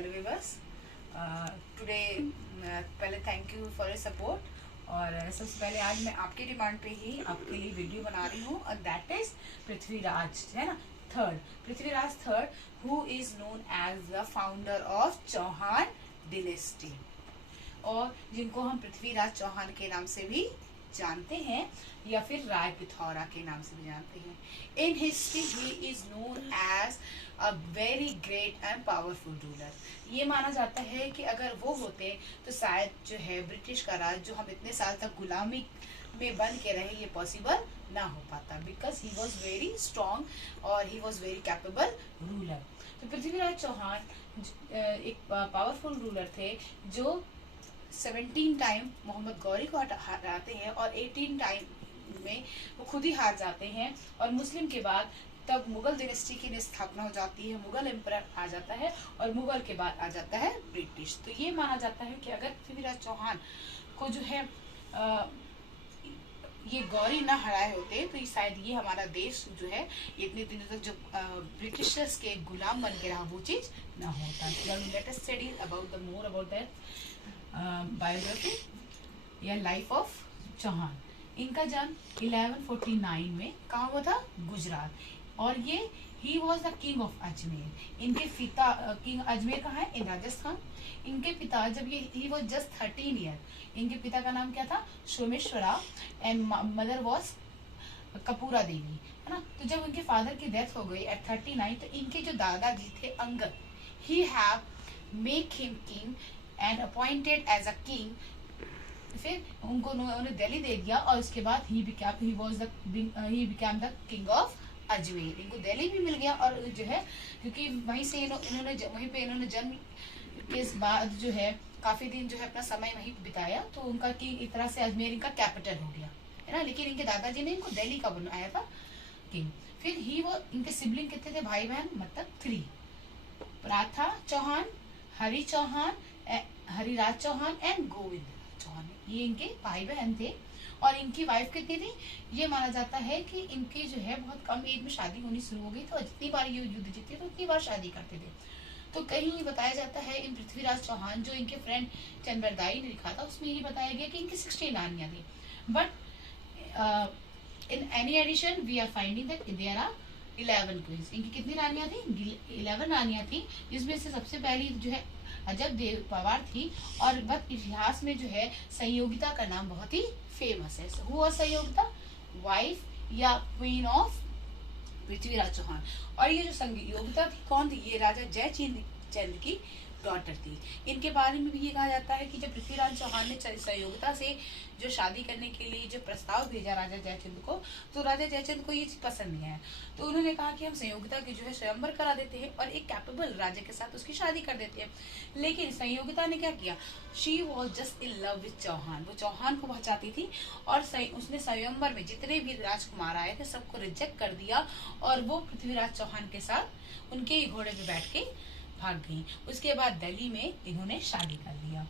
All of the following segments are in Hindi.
Hello weavers. टुडे पहले thank you for your support. और सबसे पहले आज मैं आपकी डिमांड पे ही आपके लिए वीडियो बना रही हूँ, और दैट इज पृथ्वीराज, है ना, third, Prithviraj third, who is known as the founder of Chauhan dynasty, और जिनको हम पृथ्वीराज चौहान के नाम से भी जानते हैं या फिर राय पिथौरा के नाम से भी जानते हैं। In history he is known as a very great and powerful ruler. ये माना जाता है कि अगर वो होते तो शायद जो है ब्रिटिश का राज, जो हम इतने साल तक गुलामी में बन के रहे, ये पॉसिबल ना हो पाता, because he was very strong और he was very capable ruler. तो पृथ्वीराज चौहान एक पावरफुल रूलर थे, जो 17 टाइम मोहम्मद गौरी को हराते हैं और 18 टाइम में वो खुद ही हार जाते हैं। और मुस्लिम के बाद तब मुगल डायनेस्टी की स्थापना हो जाती है, मुगल एम्परर आ जाता है, और मुगल के बाद आ जाता है ब्रिटिश। तो ये माना जाता है कि अगर पृथ्वीराज चौहान को जो है ये गौरी ना हराए होते तो शायद ये हमारा देश जो है इतने दिनों तक जो ब्रिटिशर्स के गुलाम बन के रहा, वो चीज ना होता। Let us study about the more about that biography या लाइफ ऑफ चौहान। इनका जन्म 1149 में कहाँ हुआ था? गुजरात। और ये he was the king of Ajmer. इनके पिता किंग अजमेर कहाँ है? इन राजस्थान। इनके पिता जब ये ही वॉज जस्ट 13 ईयर, इनके पिता का नाम क्या था? सोमेश्वरा, एंड मदर वॉज कपूरा देवी, है ना। तो जब उनके फादर की डेथ हो गई एट 39, तो इनके जो दादाजी थे Angad, he have make him king and appointed as a king. फिर उनको उन्होंने दिल्ली दे दिया, और उसके बाद he became the king of Ajmer. इनको दिल्ली भी मिल गया, और जो है क्योंकि वहीं से वहीं पे इन्होंने जन्म के बाद जो है काफी दिन जो है अपना समय वहीं बिताया, तो उनका की एक तरह से अजमेर इनका कैपिटल हो गया, है ना। लेकिन इनके दादाजी ने इनको दिल्ली का बनाया था किंग। फिर इनके सिबलिंग कितने थे? भाई बहन, मतलब 3। प्राथा चौहान, हरि चौहान, हरिराज चौहान एंड गोविंद चौहान, ये इनके भाई बहन थे। और इनकी वाइफ कितनी थी? ये माना जाता है कि इनकी जो है बहुत कम एज में शादी होनी शुरू हो गई, तो जितनी बार ये युद्ध जीते तो उतनी बार शादी करते थे। तो कहीं बताया जाता है इन पृथ्वीराज चौहान, जो इनके फ्रेंड चंद्रबरदाई ने लिखा था, उसमें ये बताया गया कि इनकी 16 रानियां थी। But in any edition we are finding that there are 11 queens. इनकी कितनी रानियां थी? 11 रानियां थी, जिसमें से सबसे पहली जो है अजब देव पवार थी। और बस इतिहास में जो है संयोगिता का नाम बहुत ही फेमस है। वो संयोगिता वाइफ या क्वीन ऑफ पृथ्वीराज चौहान। और ये जो संयोगिता थी, कौन थी? ये राजा जयचंद की डॉटर थी। इनके बारे में भी ये कहा जाता है कि जब पृथ्वीराज चौहान ने संयोगिता से जो शादी करने के लिए जो प्रस्ताव भेजा राजा जयचंद को, तो राजा जयचंद को ये चीज पसंद नहीं आया। तो उन्होंने कहा कि हम संयोगिता की जो है स्वयंवर करा देते हैं और एक कैपेबल राजा के साथ उसकी शादी कर देते हैं। लेकिन संयोगिता ने क्या किया? She was just in love with Chauhan. वो चौहान को बहुत चाहती थी, और उसने स्वयंवर में जितने भी राजकुमार आए थे सबको रिजेक्ट कर दिया, और वो पृथ्वीराज चौहान के साथ उनके ही घोड़े पे बैठ के भाग गई। उसके बाद दिल्ली में इन्होंने शादी कर लिया।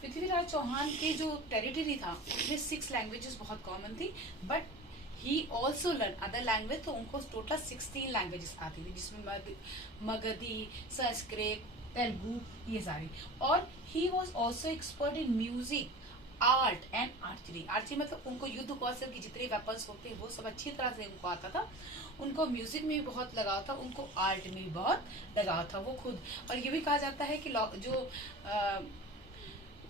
पृथ्वीराज चौहान के जो टेरिटरी था उसमें 6 लैंग्वेजेस बहुत कॉमन थी, but he also learn other language. तो उनको टोटल 16 लैंग्वेजेस आती थी, जिसमें मगधी, संस्कृत, तेलुगु, ये सारी। और he was also expert in music, art and archery. Archery मतलब उनको युद्ध कौशल की जितने वेपन्स होते हैं वो सब अच्छी तरह से उनको आता था। उनको म्यूजिक में भी बहुत लगाव था, उनको आर्ट में भी बहुत लगाव था वो खुद। और ये भी कहा जाता है कि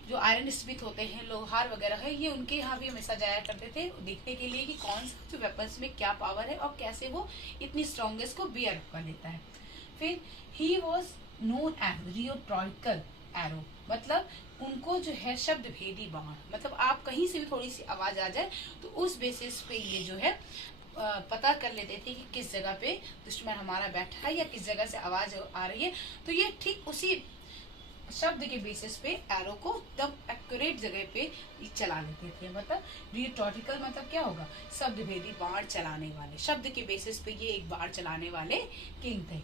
जो आयरन स्मिथ होते हैं, लोहार वगैरह है, ये उनके यहाँ भी हमेशा जाया करते थे देखने के लिए कि कौन सा जो वेपन्स में क्या पावर है और कैसे वो इतनी स्ट्रॉन्गेस्ट को बियर कर लेता है। फिर ही वॉज नोन एज रियोट्रॉनिकल एरो, मतलब उनको जो है शब्द भेदी बाण, मतलब आप कहीं से भी थोड़ी सी आवाज आ जाए तो उस बेसिस पे ये जो है पता कर लेते थे कि किस जगह पे दुश्मन हमारा बैठा है या किस जगह से आवाज आ रही है। तो ये ठीक उसी शब्द के बेसिस पे एरो को तब एक्यूरेट जगह पे चला लेते थे। मतलब रिटोरिकल मतलब क्या होगा? शब्द भेदी बाण चलाने वाले, शब्द के बेसिस पे ये एक बाण चलाने वाले किंग थे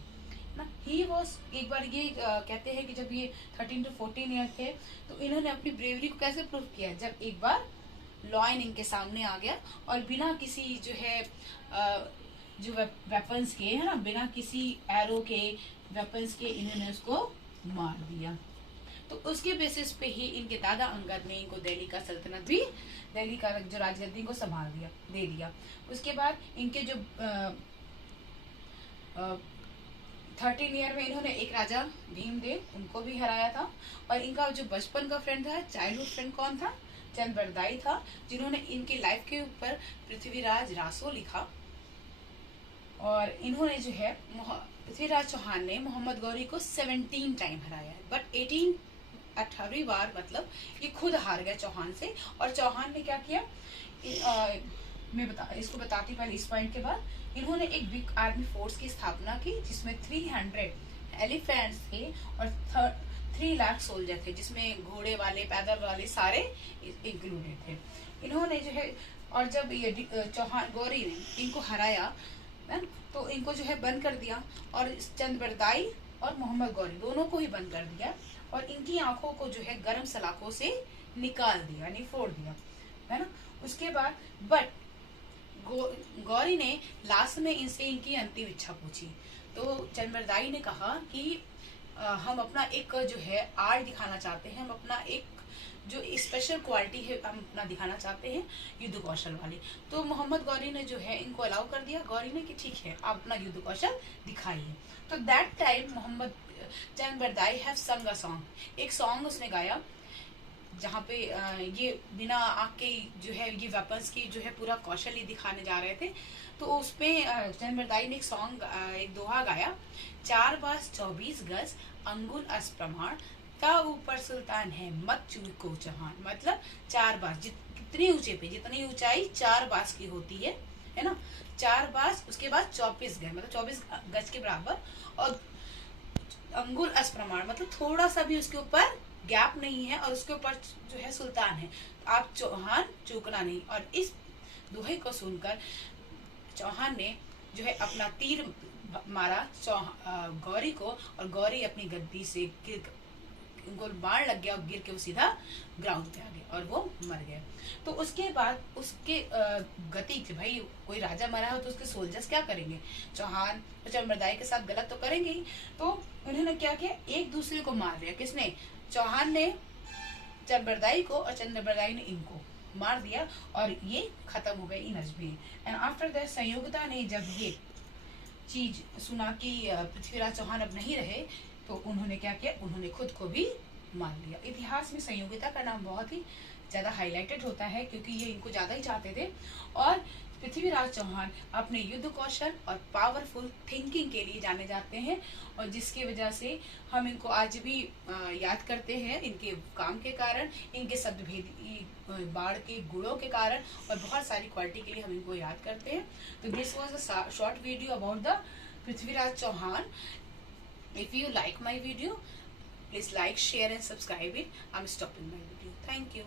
ना। ही वॉज एक बार ये कहते हैं कि जब ये 13 to 14 ईयर थे तो इन्होंने अपनी ब्रेवरी को कैसे प्रूव किया? जब एक बार लॉयन इनके सामने आ गया और बिना किसी जो है जो वेपन्स के है ना, बिना किसी एरो के वेपन्स के इन्होंने उसको मार दिया। तो उसके बेसिस पे ही इनके दादा अंगद ने इनको दिल्ली का सल्तनत भी, दिल्ली का जो राजगद्दी को संभाल दिया, दे दिया। उसके बाद इनके जो 13 ईयर में इन्होंने एक राजा भीमदेव उनको भी हराया था। और इनका जो बचपन का फ्रेंड था, चाइल्डहुड फ्रेंड कौन था? चंद बरदाई था, जिन्होंने इनकी लाइफ के ऊपर पृथ्वीराज रासो लिखा। और इन्होंने जो है पृथ्वीराज चौहान ने मोहम्मद गौरी को 17 टाइम हराया है, बट 18वीं बार मतलब ये खुद हार गया चौहान से। और चौहान ने क्या किया, मैं इसको बताती पहले इस पॉइंट के बाद। इन्होंने एक बिग आर्मी फोर्स की स्थापना की जिसमें 300 एलिफेंट्स थे और 3 लाख सोल्जर थे, जिसमें घोड़े वाले, पैदल वाले सारे इंक्लूडेड थे। इन्होंने जो है, और जब ये चौहान गौरी ने इनको हराया तो इनको जो है बंद कर दिया, और चंद बरदाई और मोहम्मद गौरी दोनों को ही बंद कर दिया, और इनकी आंखों को जो है गर्म सलाखों से निकाल दिया, यानी फोड़ दिया, है ना। उसके बाद बट गौरी ने लास्ट में इनसे इनकी अंतिम इच्छा पूछी। तो चंद बरदाई ने कहा कि हम अपना एक जो है आर्ट दिखाना चाहते हैं, हम अपना एक जो स्पेशल क्वालिटी है हम अपना दिखाना चाहते हैं, युद्ध कौशल वाली। तो मोहम्मद गौरी ने जो है इनको अलाउ कर दिया। गौरी ने कि ठीक है, आप अपना युद्ध कौशल दिखाइए। तो that time Mohammad Chand Bardai have sung a song, एक सॉन्ग उसने गाया जहाँ पे ये बिना आग के जो है ये वेपन्स की जो है पूरा कौशल ही दिखाने जा रहे थे। तो उसमें चंद बरदाई ने एक सॉन्ग, एक दोहा गाया, 4 बास 24 गज अंगुल अस प्रमाण, ता ऊपर सुल्तान है मत चूको चौहान। मतलब 4 बास, कितनी ऊंचे पे, जितनी ऊंचाई 4 बास की होती है ना, 4 बास, उसके बाद 24 गज मतलब 24 गज के बराबर, और अंगुल अस प्रमाण मतलब थोड़ा सा भी उसके ऊपर गैप नहीं है, और उसके ऊपर जो है सुल्तान है, तो आप चौहान चूकना नहीं। और इस दोहे को सुनकर चौहान ने जो है अपना तीर मारा गौरी को, और गौरी अपनी गद्दी से उनको बाण लग गया और गिर के वो सीधा ग्राउंड पे आ गए और वो मर गए। तो उसके बाद उसके गति थी, भाई कोई राजा मरा हो तो उसके सोल्जर्स क्या करेंगे, चौहान और चंद्रबरदाई के साथ गलत तो करेंगे ही। तो उन्होंने क्या किया, एक दूसरे को मार दिया। किसने? चौहान ने चंद्रबरदाई को, और चंद्रबरदाई ने इनको मार दिया, और ये खत्म हो गई in Ajmer. And after that Sanyogita ने जब ये चीज सुना कि पृथ्वीराज चौहान अब नहीं रहे, तो उन्होंने क्या किया, उन्होंने खुद को भी मार लिया। इतिहास में संयोगिता का नाम बहुत ही ज्यादा हाईलाइटेड होता है, क्योंकि ये इनको ज्यादा ही चाहते थे। और पृथ्वीराज चौहान अपने युद्ध कौशल और पावरफुल थिंकिंग के लिए जाने जाते हैं, और जिसकी वजह से हम इनको आज भी याद करते हैं, इनके काम के कारण, इनके शब्दभेदी बाढ़ के गुणों के कारण, और बहुत सारी क्वालिटी के लिए हम इनको याद करते हैं। तो this was a short video about the Prithviraj Chauhan. If you like my video, please like, share and subscribe it. I'm stopping my video. Thank you.